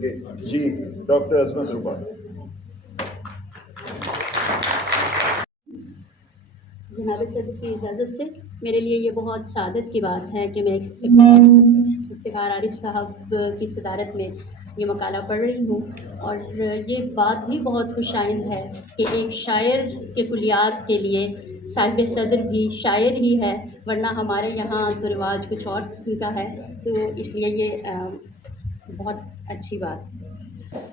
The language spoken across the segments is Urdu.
سکے. جی ڈاکٹر عظمت ربا. جناب صدر کی اجازت سے میرے لیے یہ بہت سعادت کی بات ہے کہ میں افتخار عارف صاحب کی صدارت میں یہ مقالہ پڑھ رہی ہوں، اور یہ بات بھی بہت خوش آئند ہے کہ ایک شاعر کے کلیات کے لیے صاحب صدر بھی شاعر ہی ہے، ورنہ ہمارے یہاں تو رواج کچھ اور قسم کا ہے. تو اس لیے یہ بہت اچھی بات.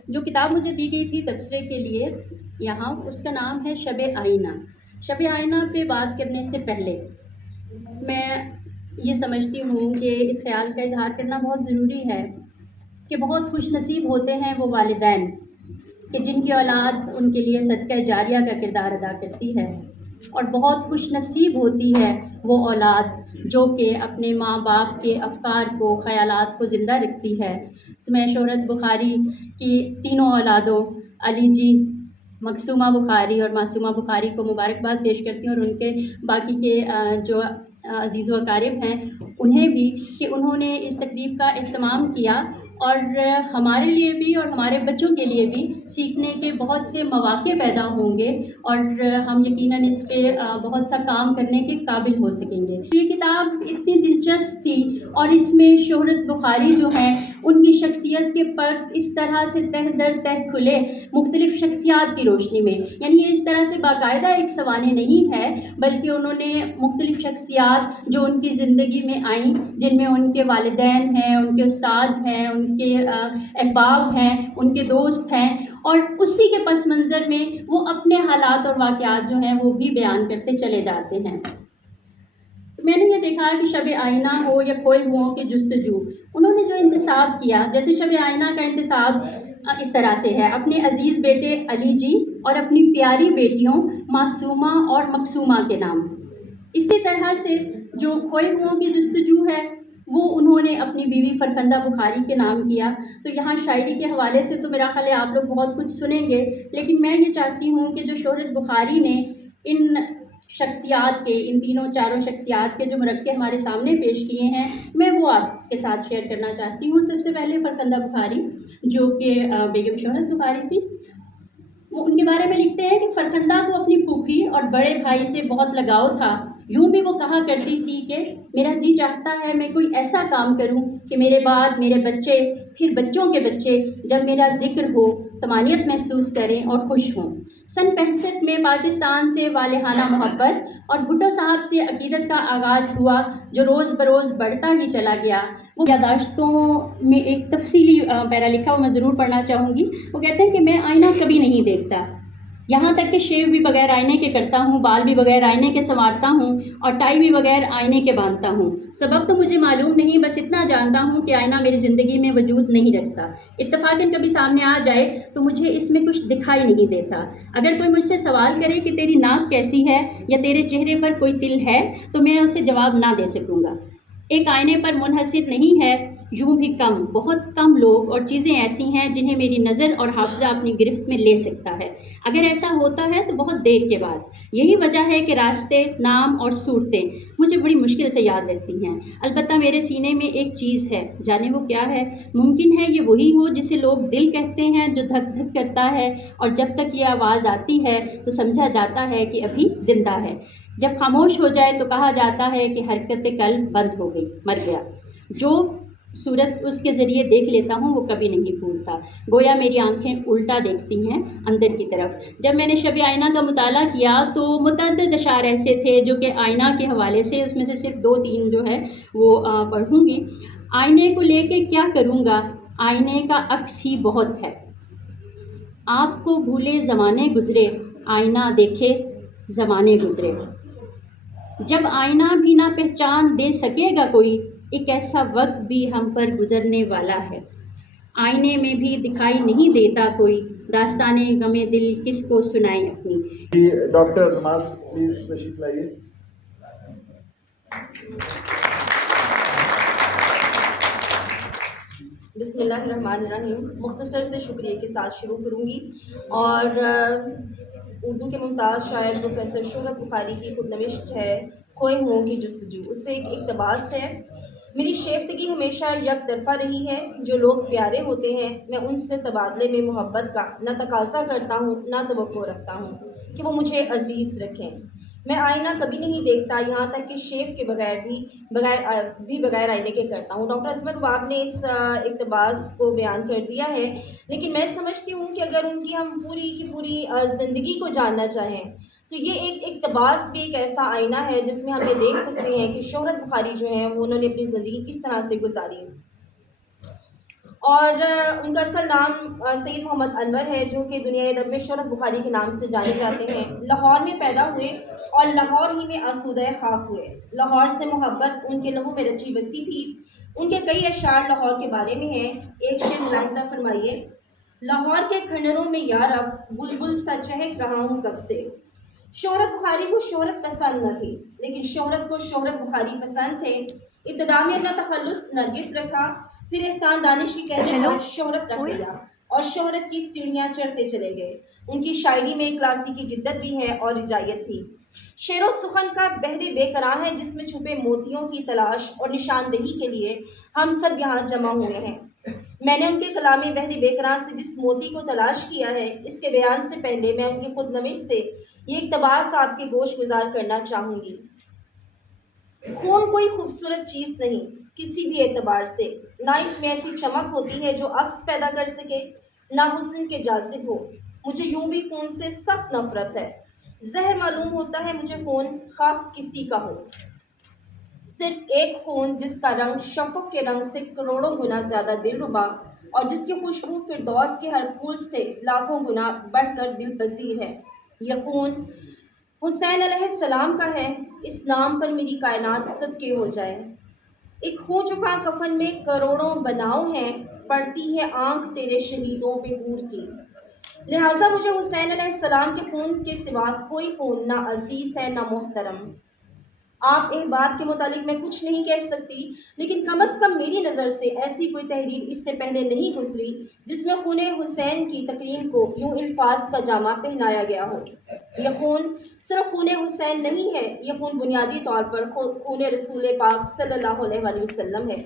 جو کتاب مجھے دی گئی تھی تبصرے کے لیے یہاں، اس کا نام ہے شب آئینہ. شب آئینہ پہ بات کرنے سے پہلے میں یہ سمجھتی ہوں کہ اس خیال کا اظہار کرنا بہت ضروری ہے کہ بہت خوش نصیب ہوتے ہیں وہ والدین کہ جن کی اولاد ان کے لیے صدقہ جاریہ کا کردار ادا کرتی ہے، اور بہت خوش نصیب ہوتی ہے وہ اولاد جو کہ اپنے ماں باپ کے افکار کو، خیالات کو زندہ رکھتی ہے. تو میں شہرت بخاری کی تینوں اولادوں علی جی، مقصومہ بخاری اور معصومہ بخاری کو مبارکباد پیش کرتی ہوں، اور ان کے باقی کے جو عزیز و اقارب ہیں انہیں بھی کہ انہوں نے اس تقریب کا اہتمام کیا، اور ہمارے لیے بھی اور ہمارے بچوں کے لیے بھی سیکھنے کے بہت سے مواقع پیدا ہوں گے، اور ہم یقیناً اس پہ بہت سا کام کرنے کے قابل ہو سکیں گے. یہ کتاب اتنی دلچسپ تھی، اور اس میں شہرت بخاری جو ہیں ان کی شخصیت کے پرت اس طرح سے تہ در تہ کھلے مختلف شخصیات کی روشنی میں. یعنی یہ اس طرح سے باقاعدہ ایک سوانح نہیں ہے، بلکہ انہوں نے مختلف شخصیات جو ان کی زندگی میں آئیں، جن میں ان کے والدین ہیں، ان کے استاد ہیں، ان کے احباب ہیں، ان کے دوست ہیں، اور اسی کے پس منظر میں وہ اپنے حالات اور واقعات جو ہیں وہ بھی بیان کرتے چلے جاتے ہیں. میں نے یہ دیکھا کہ شب آئینہ ہو یا کھوئے ہوئوں کی جستجو، انہوں نے جو انتساب کیا، جیسے شب آئینہ کا انتساب اس طرح سے ہے اپنے عزیز بیٹے علی جی اور اپنی پیاری بیٹیوں معصومہ اور مقصومہ کے نام. اسی طرح سے جو کھوئے ہوئوں کی جستجو ہے وہ انہوں نے اپنی بیوی فرخندہ بخاری کے نام کیا. تو یہاں شاعری کے حوالے سے تو میرا خیال ہے آپ لوگ بہت کچھ سنیں گے، لیکن میں یہ چاہتی ہوں کہ جو شہرت بخاری نے ان شخصیات کے، ان تینوں چاروں شخصیات کے جو مرکے ہمارے سامنے پیش کیے ہیں، میں وہ آپ کے ساتھ شیئر کرنا چاہتی ہوں. سب سے پہلے فرخندہ بخاری جو کہ بیگم شہرت بخاری تھی، وہ ان کے بارے میں لکھتے ہیں کہ فرخندہ کو اپنی پھوپھی اور بڑے بھائی سے بہت لگاؤ تھا. یوں بھی وہ کہا کرتی تھی کہ میرا جی چاہتا ہے میں کوئی ایسا کام کروں کہ میرے بعد میرے بچے، پھر بچوں کے بچے جب میرا ذکر ہو طمانیت محسوس کریں اور خوش ہوں. سن 65 میں پاکستان سے والہانہ محبت اور بھٹو صاحب سے عقیدت کا آغاز ہوا جو روز بروز بڑھتا ہی چلا گیا. وہ یادداشتوں میں ایک تفصیلی پیرا لکھا وہ میں ضرور پڑھنا چاہوں گی. وہ کہتے ہیں کہ میں آئینہ کبھی نہیں دیکھتا، یہاں تک کہ شیو بھی بغیر آئینے کے کرتا ہوں، بال بھی بغیر آئینے کے سنوارتا ہوں، اور ٹائی بھی بغیر آئینے کے باندھتا ہوں. سبب تو مجھے معلوم نہیں، بس اتنا جانتا ہوں کہ آئینہ میری زندگی میں وجود نہیں رکھتا. اتفاقاً کبھی سامنے آ جائے تو مجھے اس میں کچھ دکھائی نہیں دیتا. اگر کوئی مجھ سے سوال کرے کہ تیری ناک کیسی ہے یا تیرے چہرے پر کوئی تل ہے تو میں اسے جواب نہ دے سکوں گا. ایک آئینے پر منحصر نہیں ہے، یوں بھی کم، بہت کم لوگ اور چیزیں ایسی ہیں جنہیں میری نظر اور حافظہ اپنی گرفت میں لے سکتا ہے. اگر ایسا ہوتا ہے تو بہت دیر کے بعد. یہی وجہ ہے کہ راستے، نام اور صورتیں مجھے بڑی مشکل سے یاد رہتی ہیں. البتہ میرے سینے میں ایک چیز ہے، جانے وہ کیا ہے؟ ممکن ہے یہ وہی ہو جسے لوگ دل کہتے ہیں، جو دھک دھک کرتا ہے، اور جب تک یہ آواز آتی ہے تو سمجھا جاتا ہے کہ ابھی زندہ ہے. جب خاموش ہو جائے تو کہا جاتا ہے کہ حرکت قلب بند ہو گئی، مر گیا. جو صورت اس کے ذریعے دیکھ لیتا ہوں وہ کبھی نہیں بھولتا. گویا میری آنکھیں الٹا دیکھتی ہیں اندر کی طرف. جب میں نے شب آئینہ کا مطالعہ کیا تو متعدد اشعار ایسے تھے جو کہ آئینہ کے حوالے سے، اس میں سے صرف 2-3 جو ہے وہ پڑھوں گی. آئینے کو لے کے کیا کروں گا، آئینے کا عکس ہی بہت ہے. آپ کو بھولے زمانے گزرے، آئینہ دیکھے زمانے گزرے. جب آئینہ بھی نہ پہچان دے سکے گا کوئی، ایک ایسا وقت بھی ہم پر گزرنے والا ہے. آئینے میں بھی دکھائی نہیں دیتا کوئی، داستانے غم دل کس کو سنائیں اپنی. ڈاکٹر نماز پلیز تشریف لائیے. بسم اللہ الرحمن الرحیم. مختصر سے شکریہ کے ساتھ شروع کروں گی، اور اردو کے ممتاز شاعر پروفیسر شہرت بخاری کی خود نوشت ہے کھوئے ہوئوں کی جستجو، اس سے ایک اقتباس ہے. میری شیفتگی ہمیشہ یک طرفہ رہی ہے. جو لوگ پیارے ہوتے ہیں میں ان سے تبادلے میں محبت کا نہ تقاضا کرتا ہوں نہ توقع رکھتا ہوں کہ وہ مجھے عزیز رکھیں. میں آئینہ کبھی نہیں دیکھتا، یہاں تک کہ شیف کے بغیر بغیر آئینے کے کرتا ہوں. ڈاکٹر عصمت رباب نے اس اقتباس کو بیان کر دیا ہے، لیکن میں سمجھتی ہوں کہ اگر ان کی ہم پوری کی پوری زندگی کو جاننا چاہیں تو یہ ایک اقتباس بھی ایک ایسا آئینہ ہے جس میں ہم یہ دیکھ سکتے ہیں کہ شہرت بخاری جو ہیں وہ انہوں نے اپنی زندگی کس طرح سے گزاری. اور ان کا اصل نام سید محمد انور ہے، جو کہ دنیا ادب میں شہرت بخاری کے نام سے جانے جاتے ہیں. لاہور میں پیدا ہوئے اور لاہور ہی میں آسودہ خاک ہوئے. لاہور سے محبت ان کے لہو میں رچی بسی تھی. ان کے کئی اشعار لاہور کے بارے میں ہیں. ایک شعر ملاحظہ فرمائیے: لاہور کے کھنڈروں میں یارب بلبل سا چہک رہا ہوں کب سے. شہرت بخاری کو شہرت پسند نہ تھی، لیکن شہرت کو شہرت بخاری پسند تھے. ابتدا میں اپنا تخلص نرگس رکھا، پھر احسان دانش کے کہنے پر شہرت رکھ لیا اور شہرت کی سیڑھیاں چڑھتے چلے گئے. ان کی شاعری میں کلاسیکی جدت بھی ہے اور رجائیت بھی. شعر و سخن کا بحر بے قرار ہے جس میں چھپے موتیوں کی تلاش اور نشاندہی کے لیے ہم سب یہاں جمع ہوئے ہیں. میں نے ان کے کلام بحر بے قرار سے جس موتی کو تلاش کیا ہے، اس کے بیان سے پہلے میں ان کی خود نوشت سے یہ اقتباس آپ کے گوش گزار کرنا چاہوں گی. خون کوئی خوبصورت چیز نہیں کسی بھی اعتبار سے، نہ اس میں ایسی چمک ہوتی ہے جو عکس پیدا کر سکے، نہ حسن کے جاذب ہو. مجھے یوں بھی خون سے سخت نفرت ہے. زہر معلوم ہوتا ہے مجھے خون، خواہ کسی کا ہو. صرف ایک خون جس کا رنگ شفق کے رنگ سے کروڑوں گنا زیادہ دلربا اور جس کی خوشبو فردوس کے ہر پھول سے لاکھوں گنا بڑھ کر دل پذیر ہے. یہ خون حسین علیہ السلام کا ہے. اس نام پر میری کائنات صدقے ہو جائے. ایک ہو چکا کفن میں کروڑوں بناؤ ہیں، پڑتی ہے آنکھ تیرے شہیدوں پہ حور کی. لہٰذا مجھے حسین علیہ السلام کے خون کے سوا کوئی خون نہ عزیز ہے نہ محترم. آپ احباب کے متعلق میں کچھ نہیں کہہ سکتی، لیکن کم از کم میری نظر سے ایسی کوئی تحریر اس سے پہلے نہیں گزری جس میں خون حسین کی تکریم کو یوں الفاظ کا جامہ پہنایا گیا ہو. یہ خون صرف خون حسین نہیں ہے، یہ خون بنیادی طور پر خون رسول پاک صلی اللہ علیہ وآلہ وسلم ہے.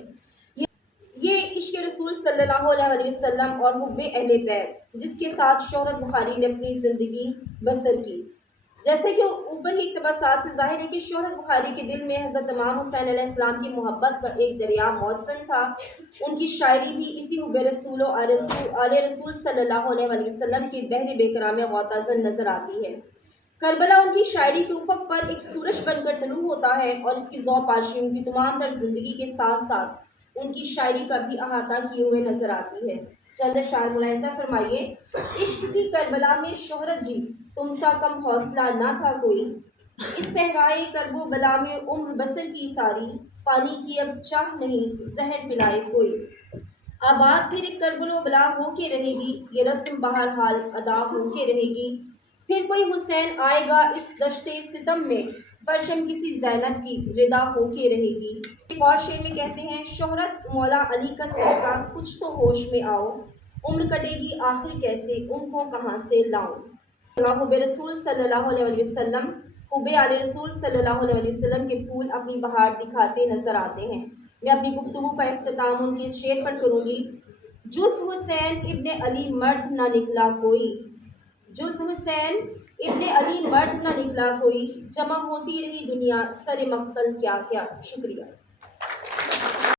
یہ عشق رسول صلی اللہ علیہ وآلہ وسلم اور حب اہل بیت جس کے ساتھ شہرت بخاری نے اپنی زندگی بسر کی. جیسے کہ اوپر ہی اقتباسات سے ظاہر ہے کہ شہرت بخاری کے دل میں حضرت امام حسین علیہ السلام کی محبت کا ایک دریا موجزن تھا. ان کی شاعری بھی اسی حب رسول و آل رسول صلی اللہ علیہ وآلہ وسلم کے بحر بے قرار میں غوطہ نظر آتی ہے. کربلا ان کی شاعری کے افق پر ایک سورج بن کر طلوع ہوتا ہے اور اس کی ذوق پاشی ان کی تمام تر زندگی کے ساتھ ساتھ ان کی شاعری کا بھی احاطہ کیے ہوئے نظر آتی ہے. چند اشعار ملاحظہ فرمائیے: عشق کی کربلا میں شہرت جی، تم سا کم حوصلہ نہ تھا کوئی. اس صحرائے کرب و بلا میں عمر بسر کی ساری، پانی کی اب چاہ نہیں زہر پلائے کوئی. آباد پھر ایک کربل و بلا ہو کے رہے گی، یہ رسم بہرحال ادا ہو کے رہے گی. پھر کوئی حسین آئے گا اس دشت ستم میں، پرچم کسی زینب کی ردا ہو کے رہے گی. ایک اور شعر میں کہتے ہیں: شہرت مولا علی کا صدقہ کچھ تو ہوش میں آؤ، عمر کٹے گی آخر کیسے ان کو کہاں سے لاؤں. حب رسول صلی اللہ علیہ وسلم، حب آل رسول صلی اللہ علیہ وسلم کے پھول اپنی بہار دکھاتے نظر آتے ہیں. میں اپنی گفتگو کا اختتام ان کے اس شعر پر کروں گی: جز حسین ابن علی مرد نہ نکلا کوئی، جز حسین ابن علی مرد نہ نکلا کوئی، جمع ہوتی رہی دنیا سر مقتل کیا کیا. شکریہ.